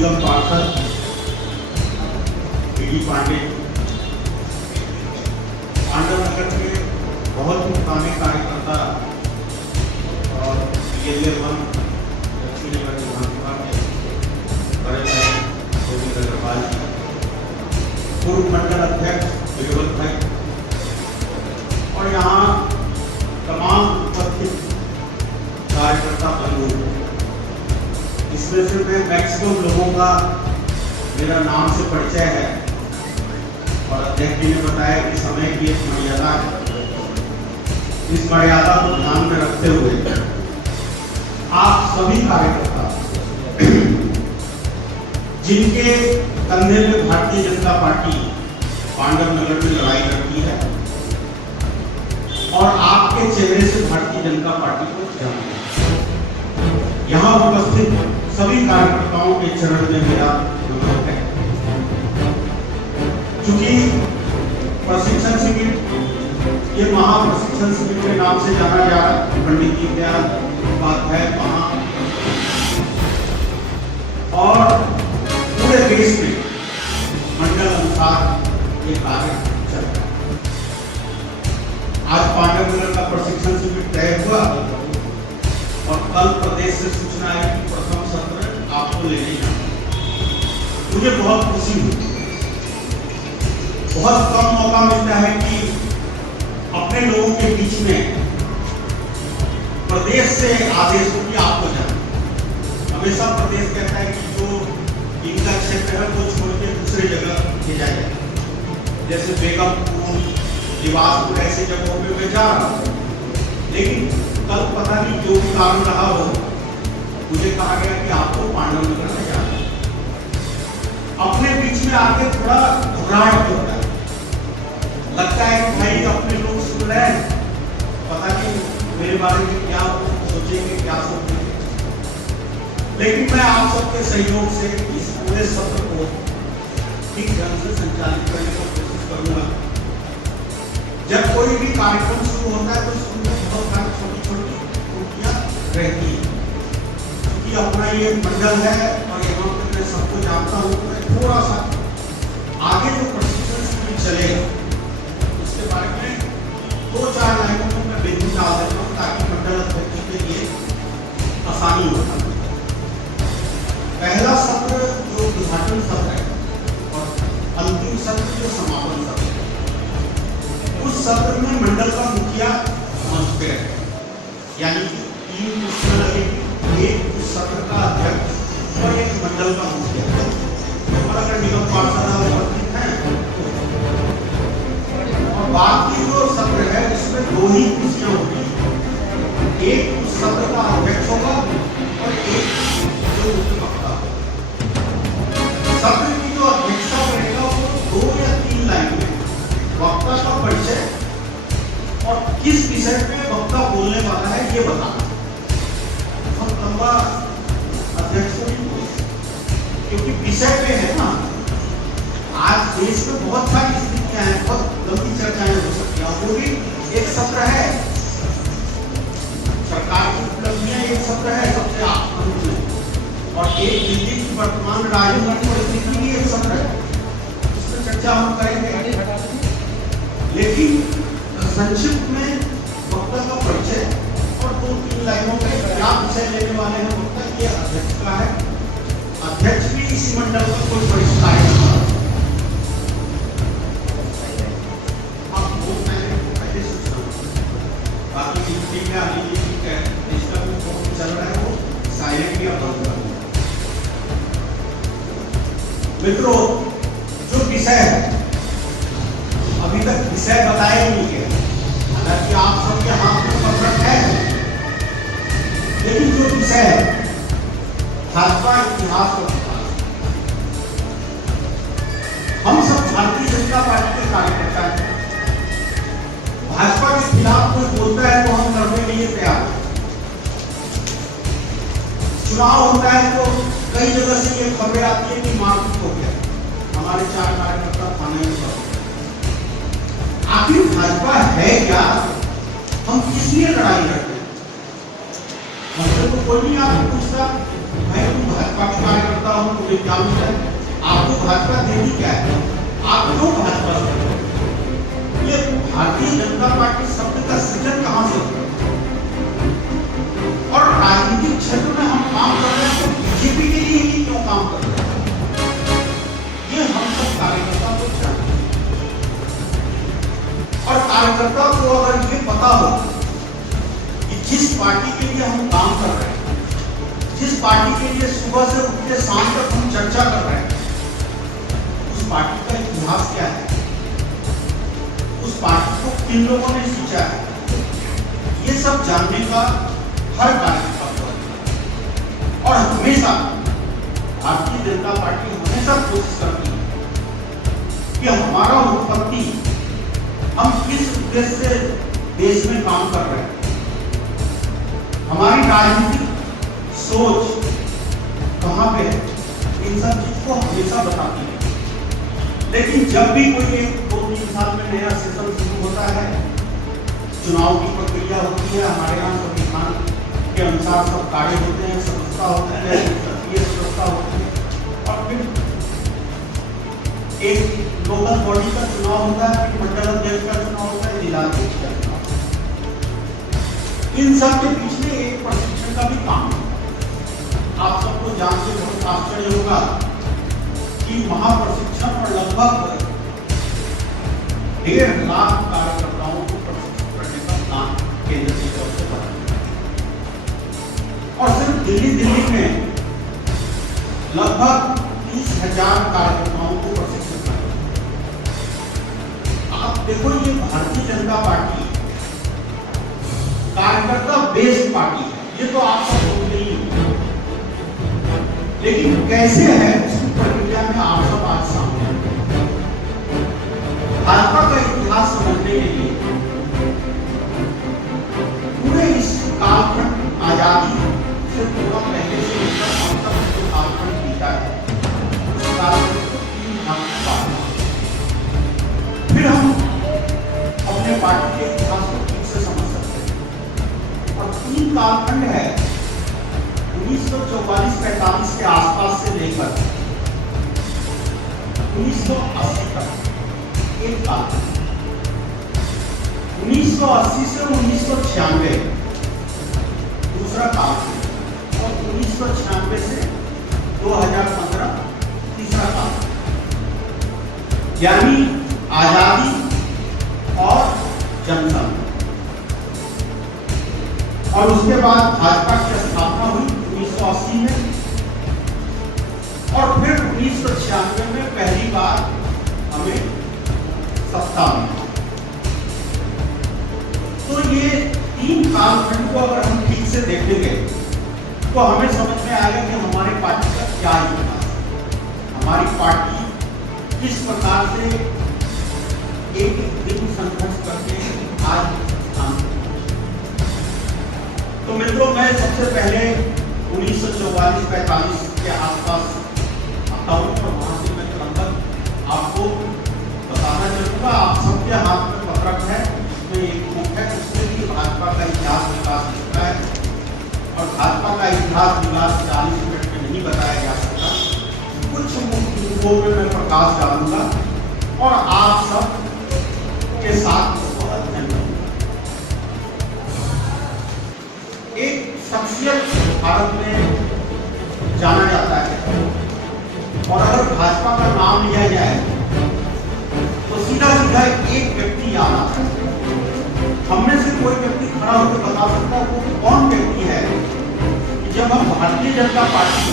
निगम पार्षद पीडी पांडे, पांडव नगर के बहुत ही पुराने कार्यकर्ता और PLA 1 लक्ष्मी नगर विधानसभा के बड़े भाई गोविंद अग्रवाल, पूर्व मंडल अध्यक्ष वीरभद्र भाई और यहाँ तमाम उपस्थित कार्यकर्ता बंधु। इसमें से मैं मैक्सिमम लोगों का मेरा नाम से परिचय है और अध्यक्ष जी ने बताया कि समय की एक मर्यादा है। इस मर्यादा को ध्यान में रखते हुए आप सभी कार्यकर्ता जिनके कंधे में भारतीय जनता पार्टी पांडव नगर में लड़ाई लड़ती है और आपके चेहरे से भारतीय जनता पार्टी को जानते हैं, यहाँ उपस्थित सभी कार्यकर्ताओं के चरण में मेरा नमन है। चूंकि प्रशिक्षण शिविर ये महाप्रशिक्षण शिविर के नाम से जाना जा रहा है, पंडित दीनदयाल उपाध्याय महा और पूरे देश में मंडल अनुसार ये कार्य चल रहा है। आज पांडव नगर का प्रशिक्षण शिविर तय हुआ और कल प्रदेश से सूचना आई कि प्रथम सत्र आपको लेने जाना। मुझे बहुत खुशी हुई। बहुत कम मौका मिलता है कि अपने लोगों के बीच में प्रदेश से आदेश हो कि आपको जाना। हमेशा प्रदेश कहता है कि जो इनका क्षेत्र है वो छोड़ के दूसरे जगह भेजा जाए, जैसे बेगमपुर, निवासपुर, ऐसी जगहों पे मैं जा रहा हूँ। लेकिन कल पता नहीं जो भी कारण रहा हो, मुझे कहा गया कि आपको पांडव नगर में जाना है। अपने बीच में आके थोड़ा घबराहट होता है, लगता है कि भाई अपने लोग सुन रहे हैं, पता नहीं मेरे बारे में क्या सोचेंगे क्या सोचेंगे। लेकिन मैं आप सबके सहयोग से इस पूरे सत्र को ठीक ढंग से संचालित करने की कोशिश करूंगा। जब कोई भी कार्यक्रम शुरू होता है तो शुरू में बहुत सारी छोटी छोटी त्रुटियां रहती है, क्योंकि अपना ये मंडल है और यहाँ पर मैं सबको जानता हूँ। मैं थोड़ा सा आगे जो प्रशिक्षण शिविर चलेगा उसके बारे में 2-4 लाइनों में मैं बिंदु डाल देता हूँ ताकि मंडल अध्यक्ष के लिए आसानी हो जाए। पहला सत्र जो उद्घाटन सत्र है और अंतिम सत्र जो समापन सत्र है, उस सत्र में मंडल का मुखिया मंच पे है, यानी कि 3 कुर्सियां लगेगी, एक उस सत्र का अध्यक्ष और एक मंडल का मुखिया। और अगर निगम पार्षद उपस्थित हैं और बाकी जो सत्र है उसमें 2 ही कुर्सियां होगी, एक उस सत्र का अध्यक्ष होगा और एक जो वक्ता। सत्र की जो अध्यक्षता करेगा वो 2 या 3 लाइन में वक्ता का परिचय और किस विषय पे वक्ता बोलने वाला है ये बताना। हम लंबा अध्यक्ष को नहीं बोलते क्योंकि विषय पे है ना। आज देश में बहुत सारी स्थितियां हैं, बहुत लंबी चर्चाएं हो सकती हैं, वो भी एक सत्र है। सरकार की उपलब्धियां एक सत्र है सबसे अंत में, और एक दिल्ली की वर्तमान राजनीतिक परिस्थिति भी एक सत्र है, उसमें चर्चा हम करेंगे। लेकिन संक्षिप्त में वक्ता का परिचय और 2-3 लाइनों में क्या विषय लेने वाले हैं वक्ता, ये अध्यक्ष का है। अध्यक्ष भी इसी मंडल का कोई वरिष्ठ कार्यकर्ता। आप वो पहले सूचना बाकी गिनती में आने की ठीक है, इसका भी फोन चल रहा है वो साइलेंट या बंद कर। मित्रों, जो विषय है अभी तक विषय बताया नहीं गया, हालांकि आप सबके हाथ में पत्रक है, लेकिन जो विषय है भाजपा इतिहास का विकास। हम सब भारतीय जनता पार्टी के कार्यकर्ता हैं। भाजपा के खिलाफ कोई बोलता है तो हम लड़ने के लिए तैयार हैं। चुनाव होता है तो कई जगह से ये खबरें आती है कि मारपीट हो गया, हमारे 4 कार्यकर्ता थाने में पड़। आखिर भाजपा है क्या? हम किस लिए लड़ाई लड़ते हैं? हमसे तो कोई नहीं आके पूछता भाई तुम भाजपा के कार्यकर्ता हूं, मुझे क्या मिलता है? आपको भाजपा देती क्या है? आप क्यों भाजपा से? ये भारतीय जनता पार्टी शब्द का सृजन कहां से होता है? और राजनीतिक क्षेत्र में हम काम कर रहे हैं तो बीजेपी के लिए ही क्यों काम कर रहे हैं? ये हम सब कार्यकर्ता को जानते हैं। और कार्यकर्ता को अगर ये पता हो कि जिस पार्टी के लिए हम काम कर रहे हैं, जिस पार्टी के लिए सुबह से उठते शाम तक हम चर्चा कर रहे हैं, उस पार्टी का इतिहास क्या है, उस पार्टी को किन लोगों ने सींचा है, ये सब जानने का हर कार्यकर्ता को अधिकार है। और हमेशा भारतीय जनता पार्टी हमेशा कोशिश करती है कि हमारा उत्पत्ति, हम किस उद्देश्य से देश में काम कर रहे हैं, हमारी राजनीतिक सोच कहां पे है, इन सब चीज को हमेशा बताती है। लेकिन जब भी कोई 1-2-3 साल में नया सेशन शुरू होता है, चुनाव की प्रक्रिया होती है, हमारे यहाँ संविधान के अनुसार सब कार्य होते हैं, सदस्यता होते हैं, सदस्यता होती है, और फिर एक लोकल बॉडी का चुनाव होता है, फिर मंडल अध्यक्ष का चुनाव होता है, जिला अध्यक्ष का चुनाव। इन सब के पीछे एक प्रशिक्षण का भी काम है। आप सबको जान के बहुत आश्चर्य होगा कि महाप्रशिक्षण और लगभग 1.5 लाख कार्यकर्ताओं को प्रशिक्षित करने का प्लान केंद्र की तरफ से बना। और सिर्फ दिल्ली में लगभग 30,000 कार्यकर्ताओं को प्रशिक्षित करना। आप देखो, ये भारतीय जनता पार्टी कार्यकर्ता बेस्ड पार्टी है, ये तो आप सब बोलते ही। लेकिन कैसे है उसकी प्रक्रिया में आप सब आज सामने आए। भाजपा का इतिहास समझने के लिए पूरे इस कालखंड आजादी से थोड़ा पहले से लेकर अब तक जो कालखंड बीता है, उस कालखंड को 3 भाग में बांटना। फिर हम अपने पार्टी के इतिहास को ठीक से समझ सकते हैं। और 3 कालखंड है 1944-45 के आसपास से लेकर 1980 तक एक कालखंड, 1980 से 1996 दूसरा कालखंड, और 1996 से 2015 तीसरा कालखंड। यानी आजादी और जनसंघ। और उसके बाद भाजपा की स्थापना हुई 1980 में, और फिर 1996 में पहली बार हमें सत्ता मिली। तो ये 3 कालखंड को अगर हम ठीक से देखेंगे तो हमें समझ में आएगा कि हमारी पार्टी का क्या इतिहास है, हमारी पार्टी किस प्रकार से एक दिन संघर्ष करके आज स्थान। तो मित्रों, मैं सबसे पहले 1944-45 के आसपास आता हूँ, और वहां से मैं लगभग आपको बताना चाहूँगा। आप सबके हाथ में पत्रक है, उसमें एक बुक है, उसमें भी भाजपा का इतिहास विकास लिखा है। और भाजपा का इतिहास विकास 40 मिनट में नहीं बताया जा सकता, कुछ मुद्दों पे मैं प्रकाश डालूंगा और आप सब के साथ उसको अध्ययन करूंगा। एक शख्सियत भारत में जाना जाता है, और अगर भाजपा का नाम लिया जाए तो सीधा सीधा एक व्यक्ति याद आता है। हमने से कोई व्यक्ति खड़ा होकर बता सकता है वो कौन व्यक्ति है कि जब हम भारतीय जनता पार्टी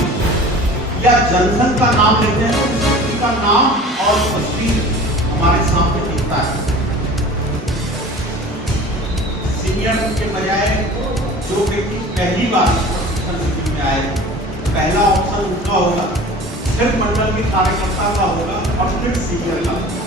या जनसंघ का नाम लेते हैं तो उस व्यक्ति का नाम और तस्वीर हमारे सामने दिखता है। सीनियर के बजाय जो व्यक्ति पहली बार प्रशिक्षण शिविर में आए, पहला ऑप्शन उनका होगा, फिर मंडल के कार्यकर्ता का होगा और फिर सीनियर का होगा।